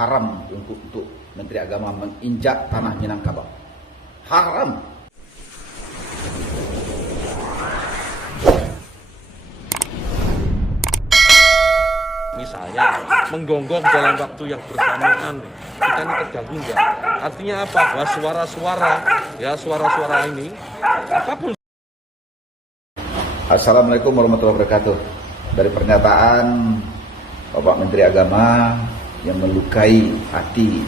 haram untuk Menteri Agama menginjak tanah Minangkabau. Haram. Misalnya menggonggong dalam waktu yang bersamaan, kita ini terganggu enggak? Artinya apa? Bahwa suara-suara ini apapun. Assalamualaikum warahmatullahi wabarakatuh. Dari pernyataan Bapak Menteri Agama yang melukai hati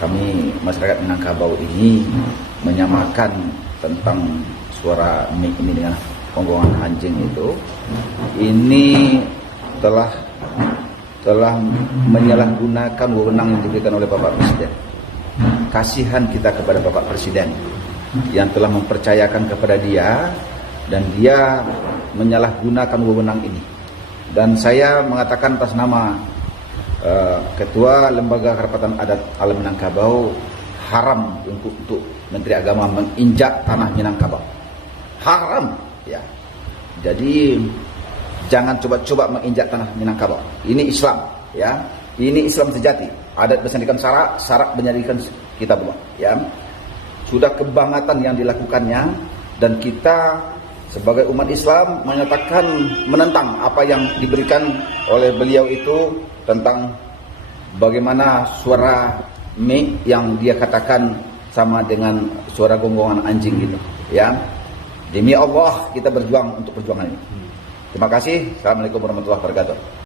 kami masyarakat Minangkabau ini, menyamakan tentang suara mic ini dengan gonggongan anjing itu, ini telah menyalahgunakan wewenang yang diberikan oleh Bapak Presiden. Kasihan kita kepada Bapak Presiden yang telah mempercayakan kepada dia, dan dia menyalahgunakan wewenang ini. Dan saya mengatakan atas nama Ketua Lembaga Kerapatan Adat Alam Minangkabau, haram untuk Menteri Agama menginjak tanah Minangkabau. Haram, ya. Jadi jangan coba-coba menginjak tanah Minangkabau. Ini Islam, ya. Ini Islam sejati. Adat bersandikan syarak menjadikan kita buat, ya. Sudah kebangatan yang dilakukannya, dan kita sebagai umat Islam menyatakan menentang apa yang diberikan oleh beliau itu tentang bagaimana suara mic yang dia katakan sama dengan suara gonggongan anjing gitu, ya. Demi Allah kita berjuang untuk perjuangan ini. Terima kasih. Assalamualaikum warahmatullahi wabarakatuh.